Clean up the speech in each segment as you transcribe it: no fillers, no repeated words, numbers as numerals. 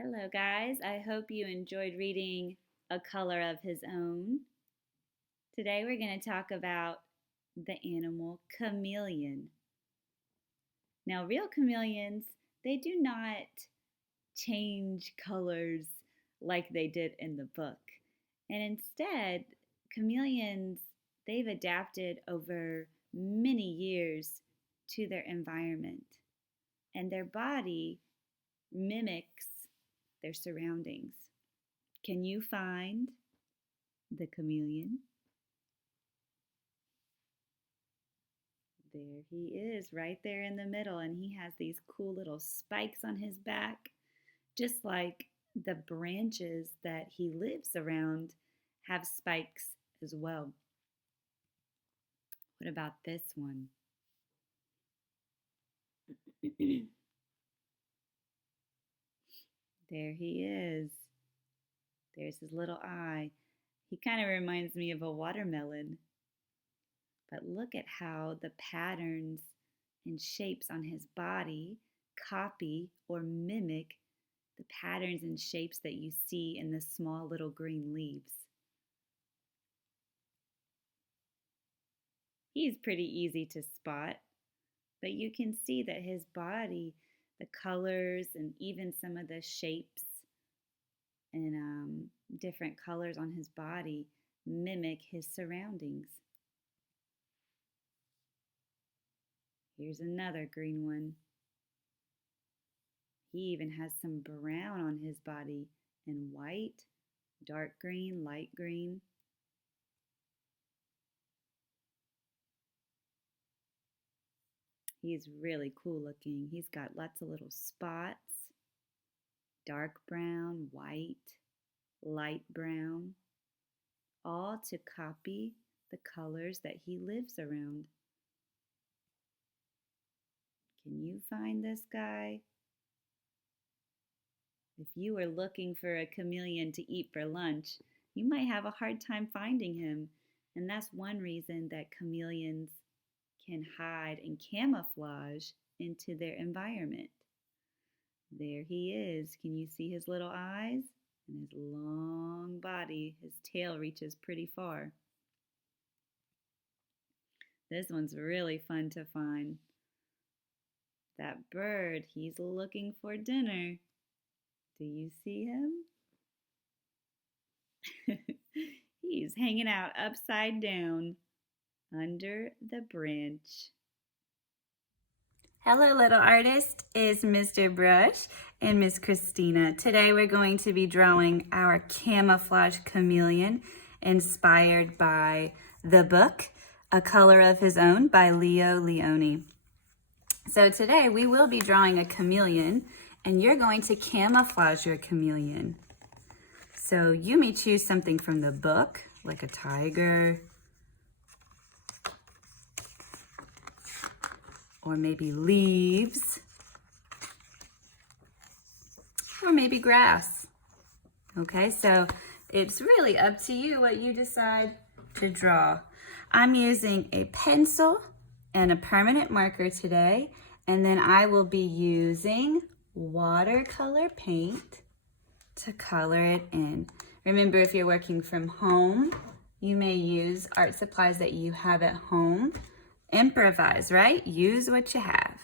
Hello, guys. I hope you enjoyed reading A Color of His Own. Today we're going to talk about the animal chameleon. Now, real chameleons, they do not change colors like they did in the book. And instead, chameleons, they've adapted over many years to their environment. And their body mimics their surroundings. Can you find the chameleon? There he is, right there in the middle, and he has these cool little spikes on his back, just like the branches that he lives around have spikes as well. What about this one? There he is. There's his little eye. He kind of reminds me of a watermelon. But look at how the patterns and shapes on his body copy or mimic the patterns and shapes that you see in the small little green leaves. He's pretty easy to spot, but you can see that his body, the colors, and even some of the shapes and different colors on his body mimic his surroundings. Here's another green one. He even has some brown on his body and white, dark green, light green. He's really cool looking. He's got lots of little spots, dark brown, white, light brown, all to copy the colors that he lives around. Can you find this guy? If you were looking for a chameleon to eat for lunch, you might have a hard time finding him. And that's one reason that chameleons can hide and camouflage into their environment. There he is. Can you see his little eyes? And his long body. His tail reaches pretty far. This one's really fun to find. That bird, he's looking for dinner. Do you see him? He's hanging out upside down under the branch. Hello, little artist. It's Mr. Brush and Miss Christina. Today we're going to be drawing our camouflage chameleon inspired by the book A Color of His Own by Lionni. So today we will be drawing a chameleon, and you're going to camouflage your chameleon. So you may choose something from the book, like a tiger, or maybe leaves, or maybe grass. Okay, so it's really up to you what you decide to draw. I'm using a pencil and a permanent marker today, and then I will be using watercolor paint to color it in. Remember, if you're working from home, you may use art supplies that you have at home. Improvise, right? Use what you have.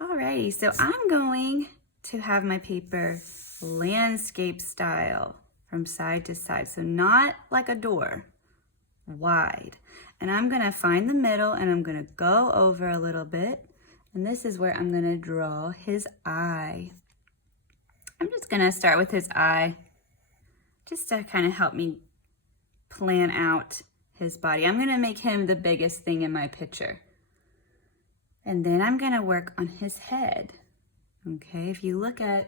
Alrighty, so I'm going to have my paper landscape style from side to side. So not like a door, wide. And I'm gonna find the middle and I'm gonna go over a little bit. And this is where I'm gonna draw his eye. I'm just gonna start with his eye, just to kind of help me plan out his body. I'm gonna make him the biggest thing in my picture. And then I'm gonna work on his head. Okay, if you look at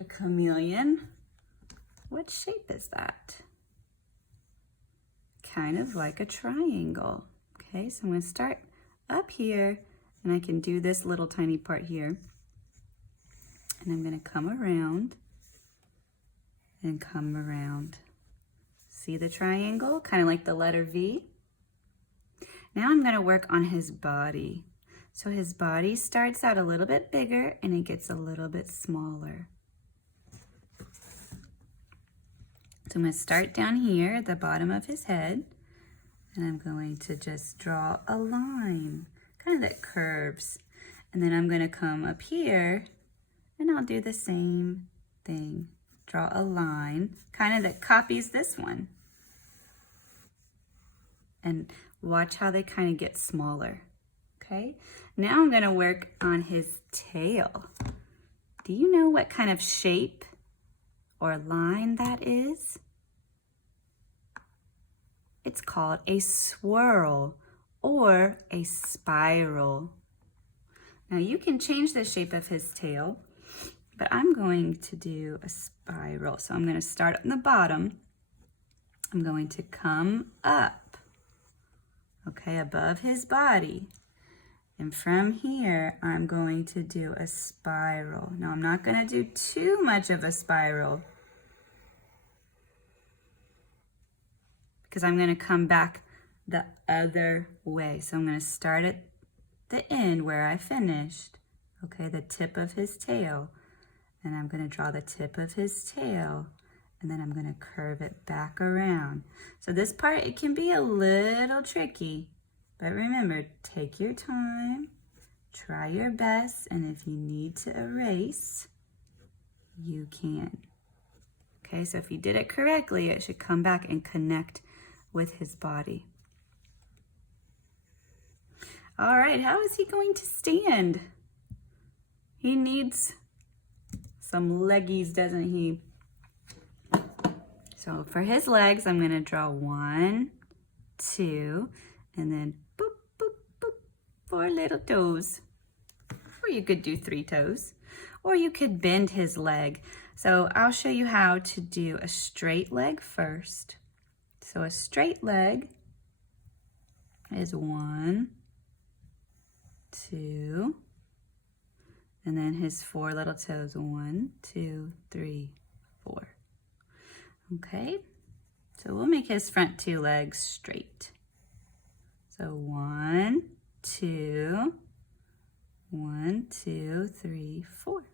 a chameleon, what shape is that? Kind of like a triangle. Okay, so I'm gonna start up here, and I can do this little tiny part here. And I'm gonna come around and come around. See the triangle? Kind of like the letter V. Now I'm gonna work on his body. So his body starts out a little bit bigger and it gets a little bit smaller. So I'm going to start down here at the bottom of his head, and I'm going to just draw a line, kind of that curves. And then I'm going to come up here, and I'll do the same thing. Draw a line, kind of that copies this one. And watch how they kind of get smaller, okay? Now I'm going to work on his tail. Do you know what kind of shape or line that is? It's called a swirl or a spiral. Now you can change the shape of his tail, but I'm going to do a spiral. So I'm going to start on the bottom. I'm going to come up, okay, above his body. And from here, I'm going to do a spiral. Now I'm not going to do too much of a spiral, because I'm going to come back the other way. So I'm going to start at the end where I finished, okay, the tip of his tail. And I'm going to draw the tip of his tail, and then I'm going to curve it back around. So this part, it can be a little tricky, but remember, take your time, try your best, and if you need to erase, you can. Okay, so if you did it correctly, it should come back and connect with his body. All right, how is he going to stand? He needs some leggies, doesn't he? So for his legs, I'm gonna draw 1, 2, and then boop, boop, boop, 4 little toes. Or you could do 3 toes, or you could bend his leg. So I'll show you how to do a straight leg first. So a straight leg is 1, 2, and then his 4 little toes, 1, 2, 3, 4. Okay, so we'll make his front 2 legs straight. So 1, 2, 1, 2, 3, 4.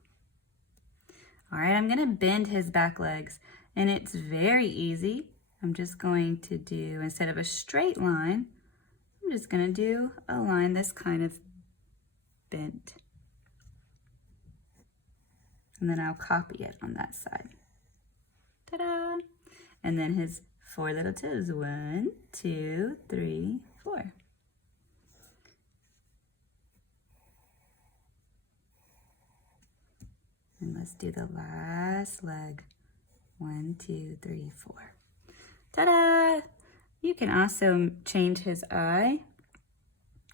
All right, I'm gonna bend his back legs, and it's very easy. I'm just going to do, instead of a straight line, I'm just gonna do a line that's kind of bent. And then I'll copy it on that side. Ta-da! And then his 4 little toes, 1, 2, 3, 4. And let's do the last leg, 1, 2, 3, 4. Ta-da! You can also change his eye.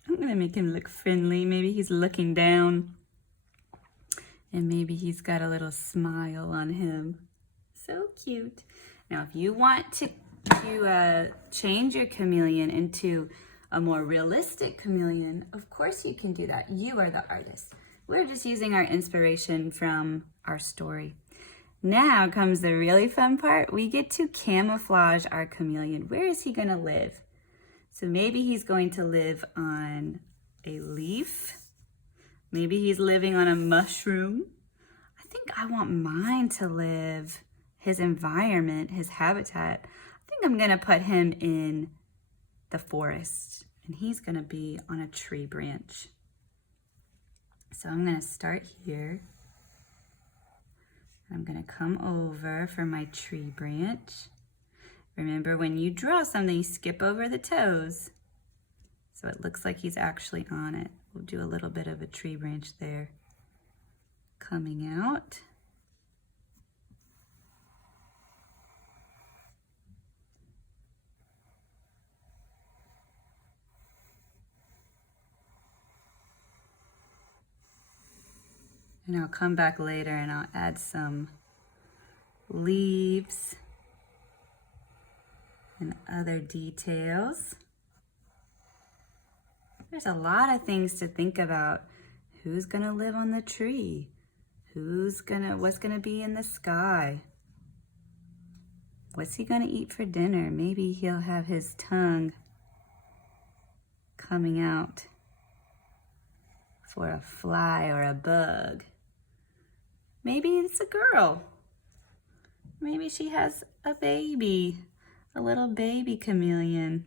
I'm gonna make him look friendly. Maybe he's looking down, and maybe he's got a little smile on him. So cute. Now, if you want to change your chameleon into a more realistic chameleon, of course you can do that. You are the artist. We're just using our inspiration from our story. Now comes the really fun part. We get to camouflage our chameleon. Where is he going to live? So maybe he's going to live on a leaf. Maybe he's living on a mushroom. I think I want mine to live, his environment, his habitat. I think I'm going to put him in the forest, and he's going to be on a tree branch. So I'm going to start here. I'm going to come over for my tree branch. Remember, when you draw something, you skip over the toes, so it looks like he's actually on it. We'll do a little bit of a tree branch there coming out. And I'll come back later and I'll add some leaves and other details. There's a lot of things to think about. Who's gonna live on the tree? What's gonna be in the sky? What's he gonna eat for dinner? Maybe he'll have his tongue coming out for a fly or a bug. Maybe it's a girl. Maybe she has a baby, a little baby chameleon.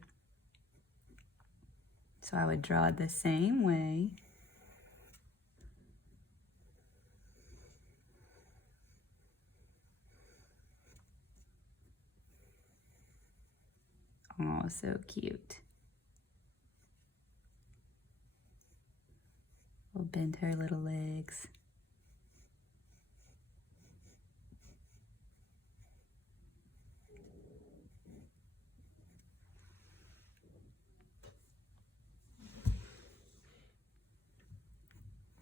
So I would draw it the same way. Oh, so cute. We'll bend her little legs.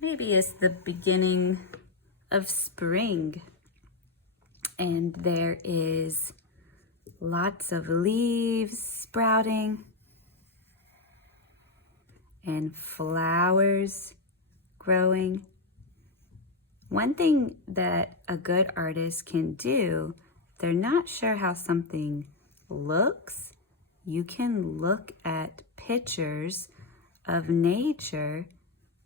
Maybe it's the beginning of spring and there is lots of leaves sprouting and flowers growing. One thing that a good artist can do, if they're not sure how something looks, you can look at pictures of nature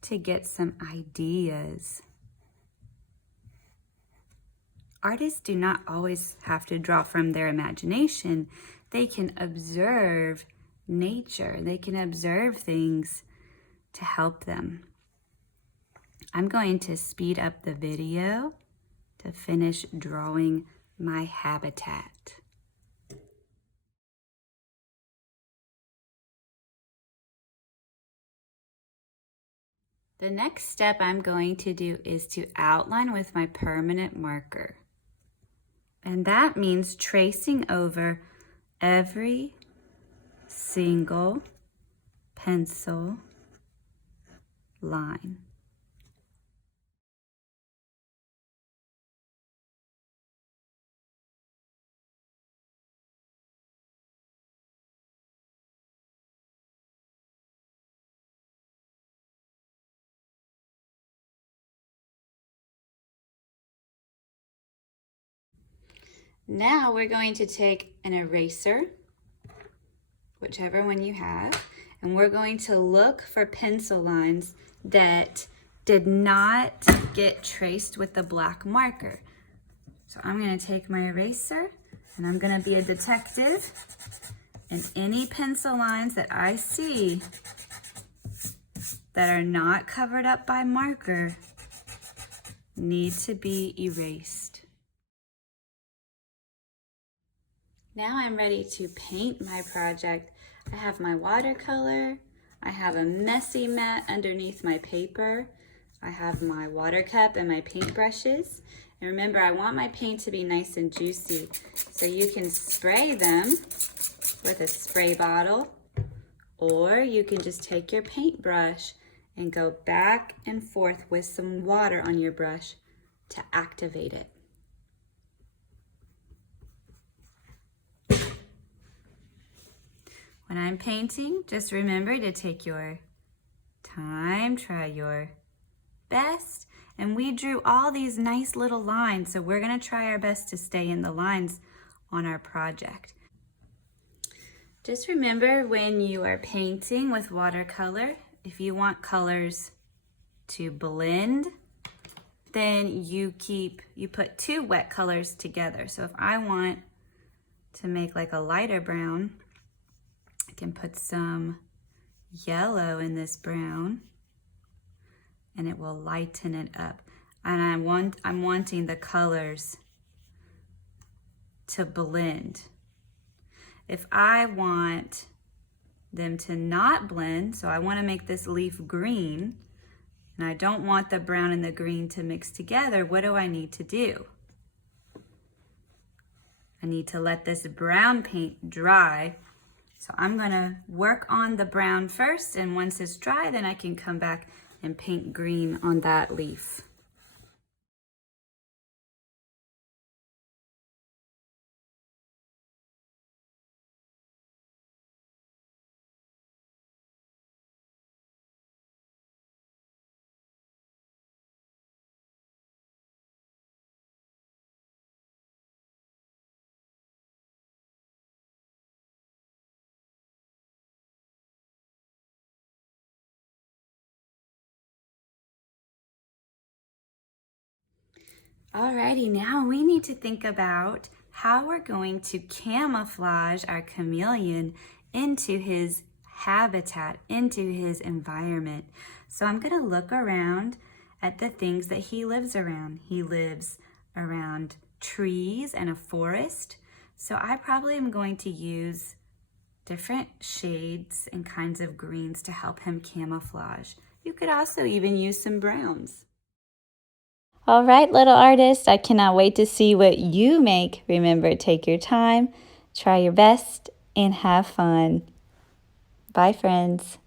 to get some ideas. Artists do not always have to draw from their imagination. They can observe nature. They can observe things to help them. I'm going to speed up the video to finish drawing my habitat. The next step I'm going to do is to outline with my permanent marker. And that means tracing over every single pencil line. Now we're going to take an eraser, whichever one you have, and we're going to look for pencil lines that did not get traced with the black marker. So I'm going to take my eraser and I'm going to be a detective, and any pencil lines that I see that are not covered up by marker need to be erased. Now I'm ready to paint my project. I have my watercolor, I have a messy mat underneath my paper, I have my water cup and my paintbrushes. And remember, I want my paint to be nice and juicy, so you can spray them with a spray bottle, or you can just take your paintbrush and go back and forth with some water on your brush to activate it. When I'm painting, just remember to take your time, try your best. And we drew all these nice little lines, so we're gonna try our best to stay in the lines on our project. Just remember, when you are painting with watercolor, if you want colors to blend, then you put two wet colors together. So if I want to make like a lighter brown, I can put some yellow in this brown and it will lighten it up. And I'm wanting the colors to blend. If I want them to not blend, so I want to make this leaf green, and I don't want the brown and the green to mix together, what do I need to do? I need to let this brown paint dry. So I'm gonna work on the brown first, and once it's dry, then I can come back and paint green on that leaf. Alrighty, now we need to think about how we're going to camouflage our chameleon into his habitat, into his environment. So I'm going to look around at the things that he lives around. He lives around trees and a forest. So I probably am going to use different shades and kinds of greens to help him camouflage. You could also even use some browns. All right, little artist, I cannot wait to see what you make. Remember, take your time, try your best, and have fun. Bye, friends.